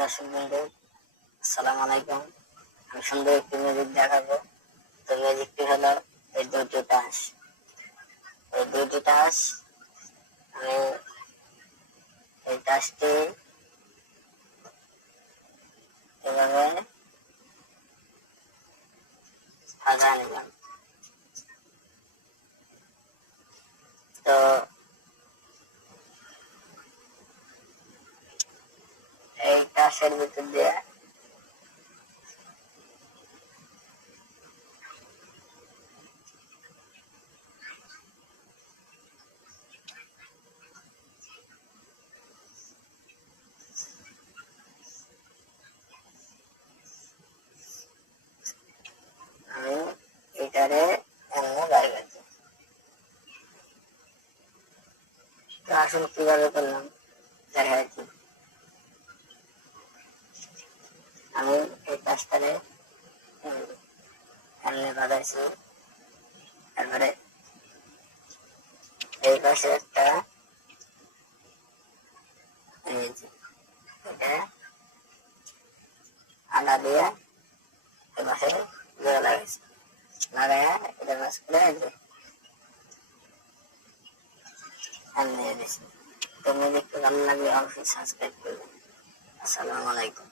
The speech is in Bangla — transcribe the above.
দর্শক বন্ধু। আসসালামু আলাইকুম। আমি সুন্দর একটি মিউজিক দেখাবো। তো মিউজিকটি হলো, এই দুটি টাস এই দুটি টাস আমি এই টাসটি এভাবে সাজা নিলাম। তো এই ভিতর দিয়ে এটারে অন্য বাইরে তো আসল কীভাবে করলাম? আমি এই এমনি বাজাইছি তারপরে এই পাশে একটা আদা দিয়ে এই পাশে জোড়া লাগাইছি লাগাইয়া এটা মাছ করে এই যে এমনি দিয়েছি। তো মিউজিকটা ভালো লাগলে অবশ্যই সাবস্ক্রাইব করবেন। আসসালামু আলাইকুম।